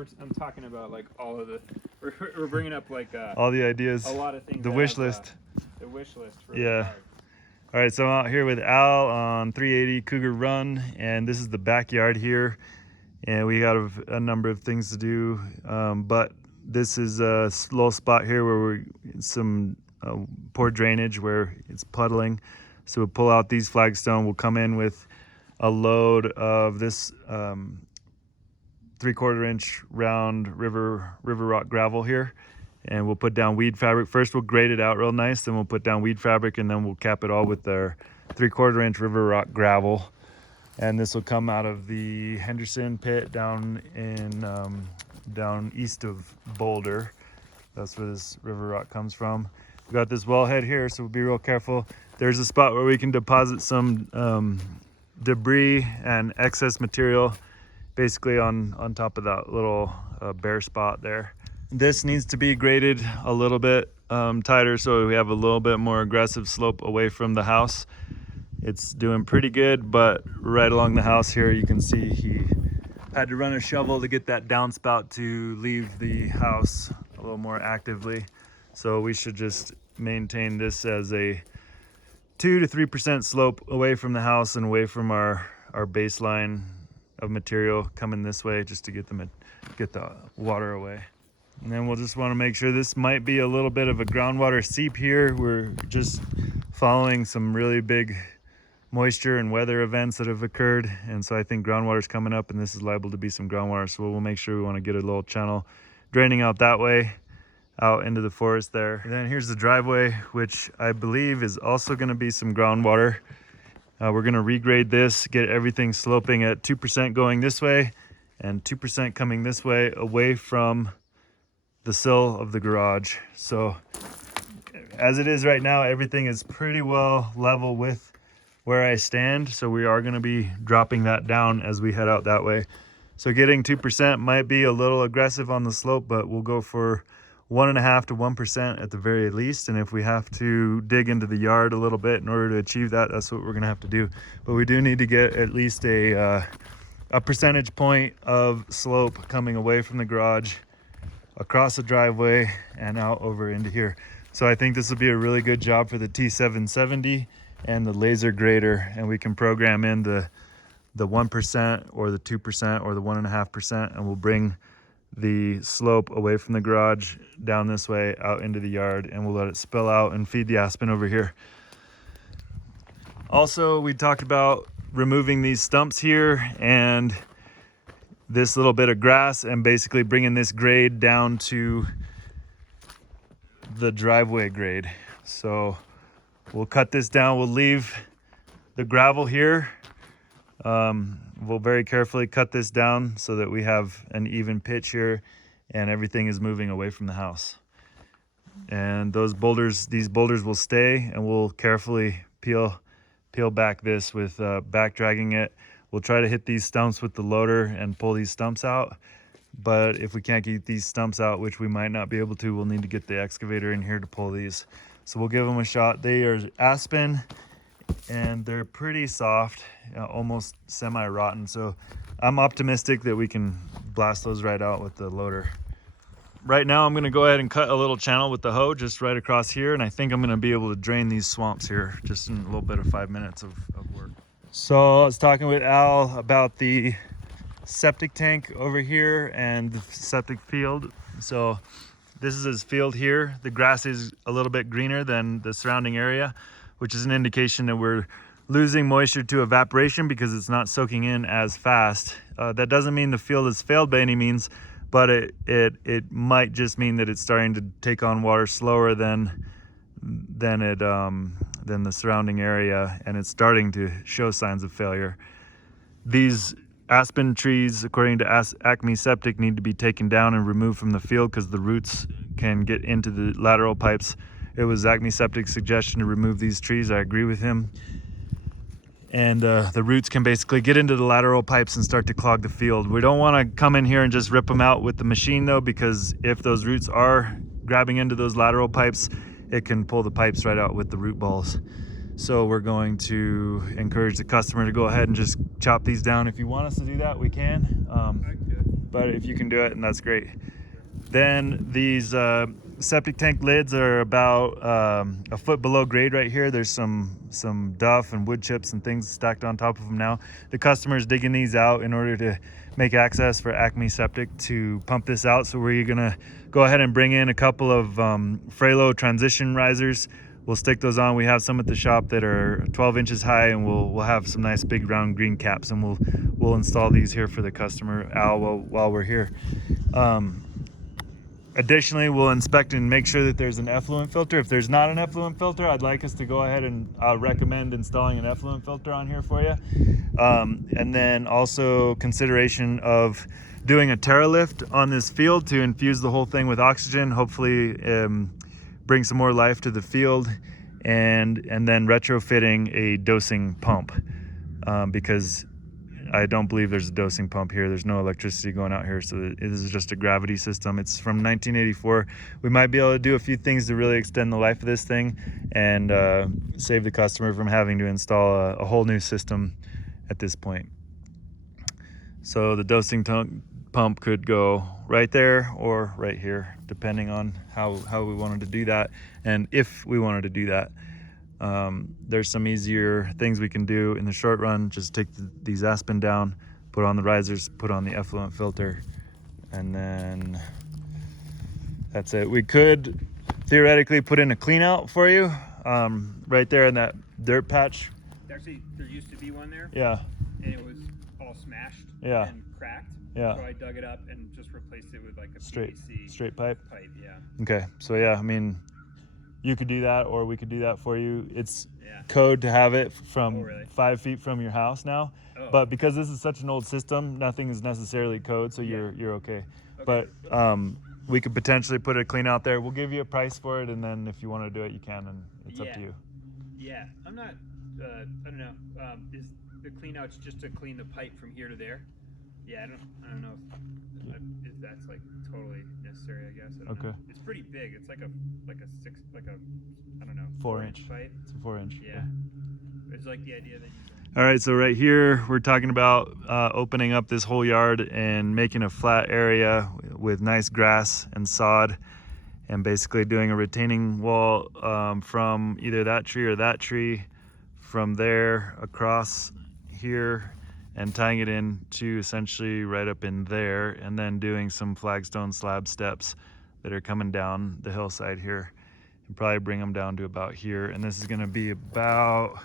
and I'm talking about like all of the. We're bringing up like all the ideas, a lot of things. the wish list. The wish list for yeah. All right, so I'm out here with Al on 380 Cougar Run, and this is the backyard here, and we got a number of things to do, but this is a little spot here where we're some poor drainage where it's puddling. So we'll pull out these flagstone. We'll come in with a load of this 3/4 inch round river rock gravel here, and we'll put down weed fabric. First we'll grade it out real nice, then we'll put down weed fabric, and then we'll cap it all with our 3/4 inch river rock gravel. And this will come out of the Henderson pit down in down east of Boulder. That's where this river rock comes from. We got this wellhead here, so we'll be real careful. There's a spot where we can deposit some debris and excess material basically on top of that little bare spot there. This needs to be graded a little bit tighter so we have a little bit more aggressive slope away from the house. It's doing pretty good, but right along the house here you can see he had to run a shovel to get that downspout to leave the house a little more actively. So we should just maintain this as a 2 to 3% slope away from the house and away from our baseline of material coming this way, just to get the water away. And then we'll just want to make sure this might be a little bit of a groundwater seep here. We're just following some really big moisture and weather events that have occurred, and so I think groundwater is coming up and this is liable to be some groundwater, so we'll make sure we want to get a little channel draining out that way out into the forest there. And then here's the driveway, which I believe is also going to be some groundwater. We're going to regrade this, get everything sloping at 2% going this way and 2% coming this way away from the sill of the garage. So as it is right now, everything is pretty well level with where I stand, so we are going to be dropping that down as we head out that way. So getting 2% might be a little aggressive on the slope, but we'll go for 1.5 to 1% at the very least, and if we have to dig into the yard a little bit in order to achieve that, that's what we're going to have to do. But we do need to get at least a percentage point of slope coming away from the garage, across the driveway, and out over into here. So I think this will be a really good job for the T770 and the laser grader, and we can program in the 1% or the 2% or the 1.5%, and we'll bring the slope away from the garage down this way out into the yard, and we'll let it spill out and feed the aspen over here. Also, we talked about removing these stumps here and this little bit of grass and basically bringing this grade down to the driveway grade. So we'll cut this down, we'll leave the gravel here. We'll very carefully cut this down so that we have an even pitch here and everything is moving away from the house. And these boulders will stay, and we'll carefully peel back this with back dragging it. We'll try to hit these stumps with the loader and pull these stumps out. But if we can't get these stumps out, which we might not be able to, we'll need to get the excavator in here to pull these. So we'll give them a shot. They are aspen, and they're pretty soft, almost semi-rotten. So I'm optimistic that we can blast those right out with the loader. Right now I'm going to go ahead and cut a little channel with the hoe just right across here, and I think I'm going to be able to drain these swamps here just in a little bit of 5 minutes of work. So I was talking with Al about the septic tank over here and the septic field. So this is his field here. The grass is a little bit greener than the surrounding area, which is an indication that we're losing moisture to evaporation because it's not soaking in as fast. That doesn't mean the field has failed by any means, but it might just mean that it's starting to take on water slower than the surrounding area, and it's starting to show signs of failure. These aspen trees, according to Acme Septic, need to be taken down and removed from the field because the roots can get into the lateral pipes. It was Acme Septic's suggestion to remove these trees. I agree with him. And the roots can basically get into the lateral pipes and start to clog the field. We don't want to come in here and just rip them out with the machine though, because if those roots are grabbing into those lateral pipes, it can pull the pipes right out with the root balls. So we're going to encourage the customer to go ahead and just chop these down. If you want us to do that, we can. but if you can do it, and that's great. Then these septic tank lids are about a foot below grade right here. There's some duff and wood chips and things stacked on top of them now. The customer's digging these out in order to make access for Acme Septic to pump this out. So we're gonna go ahead and bring in a couple of Frelo transition risers. We'll stick those on. We have some at the shop that are 12 inches high, and we'll have some nice big round green caps, and we'll install these here for the customer, Al, while we're here. Additionally, we'll inspect and make sure that there's an effluent filter. If there's not an effluent filter, I'd like us to go ahead and recommend installing an effluent filter on here for you. And then also consideration of doing a TerraLift on this field to infuse the whole thing with oxygen, hopefully bring some more life to the field, and then retrofitting a dosing pump because I don't believe there's a dosing pump here. There's no electricity going out here, so it is just a gravity system. It's from 1984. We might be able to do a few things to really extend the life of this thing and save the customer from having to install a whole new system at this point. So the dosing pump could go right there or right here, depending on how we wanted to do that and if we wanted to do that. There's some easier things we can do in the short run. Just take these Aspen down, put on the risers, put on the effluent filter, and then that's it. We could theoretically put in a clean out for you right there in that dirt patch. Actually, there used to be one there. Yeah. And it was all smashed. Yeah. And cracked. Yeah. So I dug it up and just replaced it with like a straight pipe. Yeah. Okay. So yeah, I mean, you could do that, or we could do that for you. It's Yeah. code to have it from really? 5 feet from your house now. Oh. But because this is such an old system, nothing is necessarily code, so Yeah. you're okay. Okay. But we could potentially put a clean out there. We'll give you a price for it, and then if you want to do it, you can, and it's up to you. Yeah. I'm not. I don't know. Is the clean out's just to clean the pipe from here to there? Yeah. I don't know if that's like totally necessary. I guess. I don't know. Okay. It's pretty big. It's like a I don't know. 4-inch. pipe. It's a 4-inch. Yeah. It's like the idea that you. All right, so right here, we're talking about opening up this whole yard and making a flat area with nice grass and sod, and basically doing a retaining wall from either that tree or that tree, from there across here, and tying it in to essentially right up in there, and then doing some flagstone slab steps that are coming down the hillside here, and probably bring them down to about here. And this is gonna be about